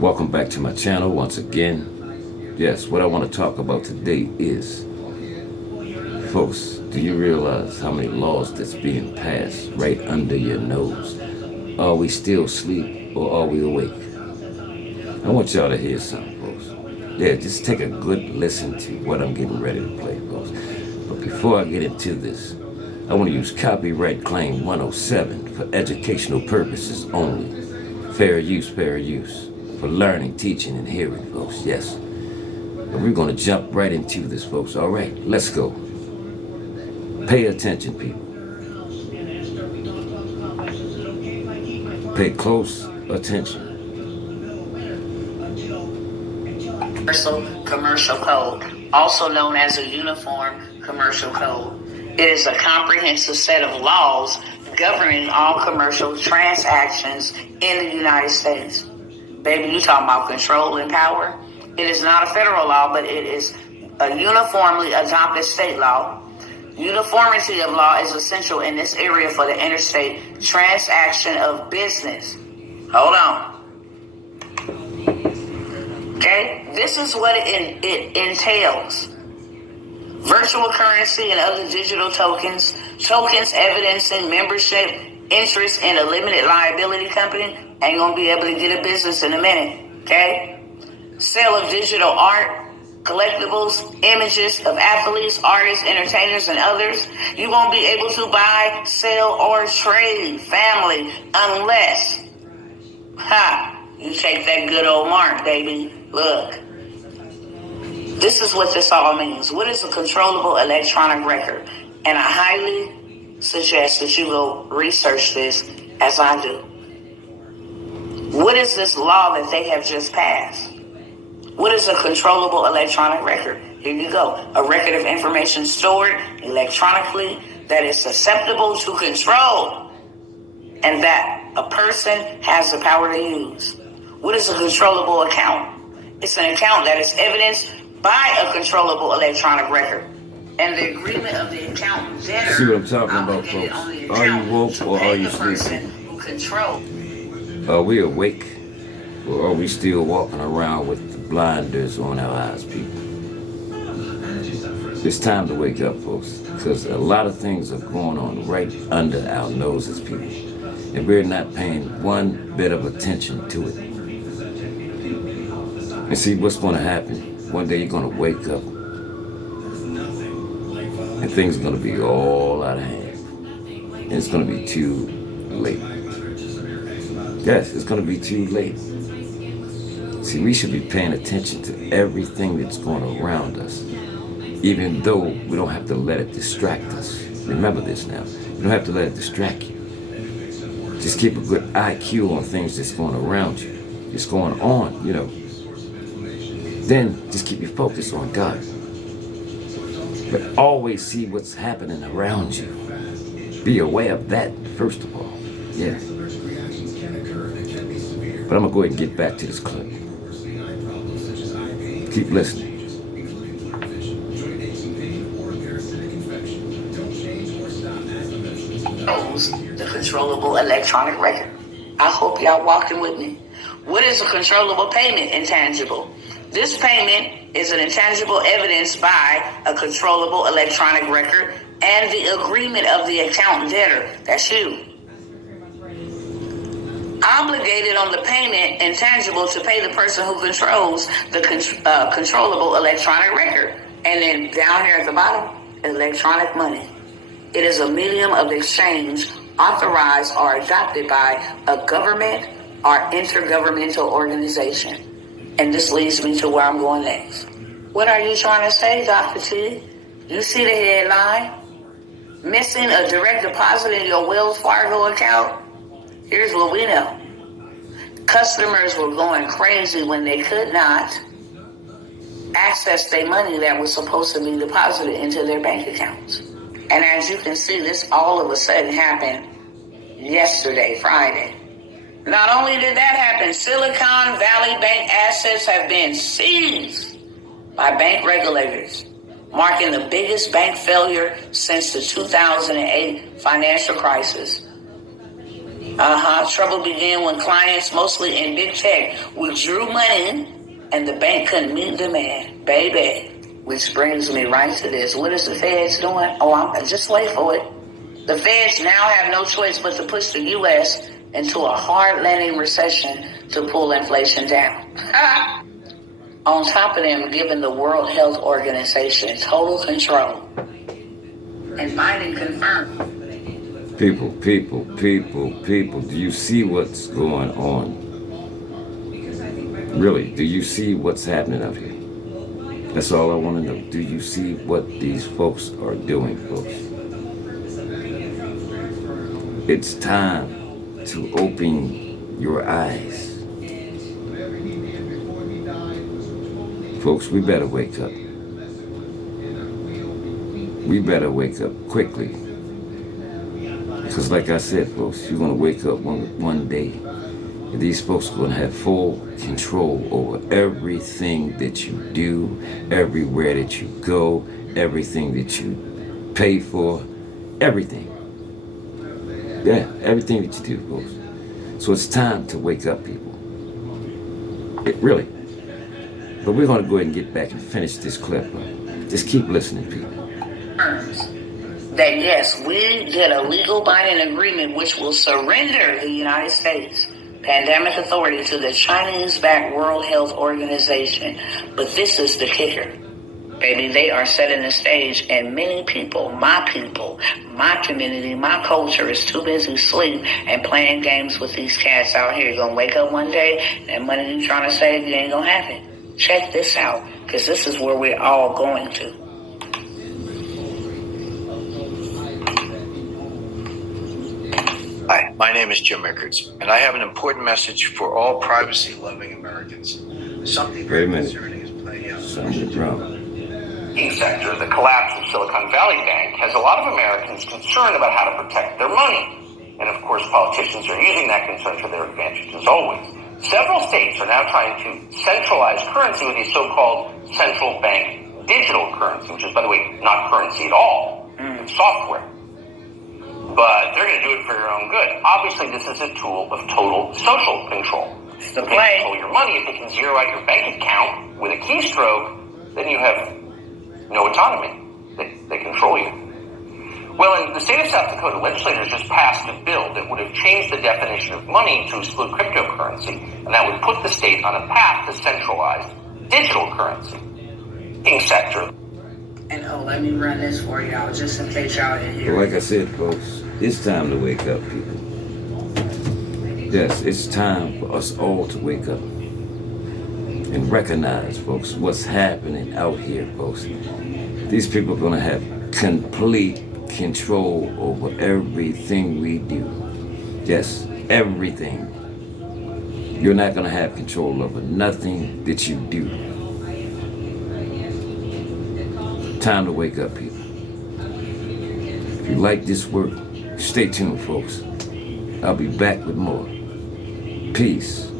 Welcome back to my channel once again. Yes, what I want to talk about today is, folks, do you realize how many laws that's being passed right under your nose? Are we still asleep or are we awake? I want y'all to hear something, folks. Yeah, just take a good listen to what I'm getting ready to play, folks. But before I get into this, I want to use copyright claim 107 for educational purposes only. Fair use, for learning, teaching, and hearing, folks, yes. And we're going to jump right into this, folks. All right, let's go. Pay attention, people. Pay close attention. Universal Commercial Code, also known as a Uniform Commercial Code. It is a comprehensive set of laws governing all commercial transactions in the United States. Baby, you talking about control and power? It is not a federal law, but it is a uniformly adopted state law. Uniformity of law is essential in this area for the interstate transaction of business. Hold on. Okay, this is what it entails. Virtual currency and other digital tokens evidencing membership interest in a limited liability company. Ain't gonna be able to get a business in a minute, okay? Sale of digital art, collectibles, images of athletes, artists, entertainers, and others. You won't be able to buy, sell, or trade family unless, you take that good old mark, baby. Look. This is what this all means. What is a controllable electronic record? And I highly suggest that you go research this as I do. What is this law that they have just passed? What is a controllable electronic record? Here you go. A record of information stored electronically that is susceptible to control and that a person has the power to use. What is a controllable account? It's an account that is evidenced by a controllable electronic record. And the agreement of the account debtor. See what I'm talking about, folks? Are you woke or are you sleeping? Who control. Are we awake or are we still walking around with the blinders on our eyes, people? It's time to wake up, folks, because a lot of things are going on right under our noses, people. And we're not paying one bit of attention to it. And see what's going to happen. One day you're going to wake up and things are going to be all out of hand. And it's going to be too late. Yes, it's going to be too late. See, we should be paying attention to everything that's going around us, even though we don't have to let it distract us. Remember this now. You don't have to let it distract you. Just keep a good IQ on things that's going around you. It's going on, Then just keep your focus on God. But always see what's happening around you. Be aware of that, first of all. Yeah. But I'm going to go ahead and get back to this clip. Keep listening. The controllable electronic record. I hope y'all walking with me. What is a controllable payment? Intangible. This payment is an intangible evidence by a controllable electronic record and the agreement of the account debtor. That's you. Obligated on the payment, intangible, to pay the person who controls the controllable electronic record. And then down here at the bottom, electronic money. It is a medium of exchange authorized or adopted by a government or intergovernmental organization. And this leads me to where I'm going next. What are you trying to say, Dr. T? You see the headline? Missing a direct deposit in your Wells Fargo account? Here's what we know. Customers were going crazy when they could not access their money that was supposed to be deposited into their bank accounts. And as you can see, this all of a sudden happened yesterday, Friday. Not only did that happen, Silicon Valley Bank assets have been seized by bank regulators, marking the biggest bank failure since the 2008 financial crisis. Trouble began when clients, mostly in big tech, withdrew money and the bank couldn't meet demand. Baby. Which brings me right to this. What is the Feds doing? I'm just wait for it. The Feds now have no choice but to push the U.S. into a hard landing recession to pull inflation down. On top of them, giving the World Health Organization total control. And Biden confirmed. People, do you see what's going on? Really, do you see what's happening out here? That's all I want to know. Do you see what these folks are doing, folks? It's time to open your eyes. Folks, we better wake up. We better wake up quickly. Because like I said, folks, you're going to wake up one day. And these folks are going to have full control over everything that you do, everywhere that you go, everything that you pay for, everything. Yeah, everything that you do, folks. So it's time to wake up, people. Really. But we're going to go ahead and get back and finish this clip. Just keep listening, people. That yes, we did a legal binding agreement which will surrender the United States pandemic authority to the Chinese-backed World Health Organization. But this is the kicker. Baby, they are setting the stage, and many people, my community, my culture is too busy sleep and playing games with these cats out here. You're going to wake up one day, and money you're trying to save, it ain't going to happen. Check this out, because this is where we're all going to. Hi, my name is Jim Rickards, and I have an important message for all privacy-loving Americans. Something very concerning is playing out. Sector, the collapse of Silicon Valley Bank, has a lot of Americans concerned about how to protect their money. And of course, politicians are using that concern to their advantage as always. Several states are now trying to centralize currency with these so-called central bank digital currency, which is, by the way, not currency at all. It's software. But they're going to do it for your own good. Obviously, this is a tool of total social control. It's If they control your money, if they can zero out your bank account with a keystroke, then you have no autonomy. They control you. Well, in the state of South Dakota, legislators just passed a bill that would have changed the definition of money to exclude cryptocurrency, and that would put the state on a path to centralized digital currency. Banking sector. And let me run this for y'all, just in case y'all didn't hear. Like I said, folks, it's time to wake up, people. Yes, it's time for us all to wake up and recognize, folks, what's happening out here, folks. These people are going to have complete control over everything we do. Yes, everything. You're not going to have control over nothing that you do. Time to wake up, people. If you like this work, stay tuned, folks. I'll be back with more. Peace.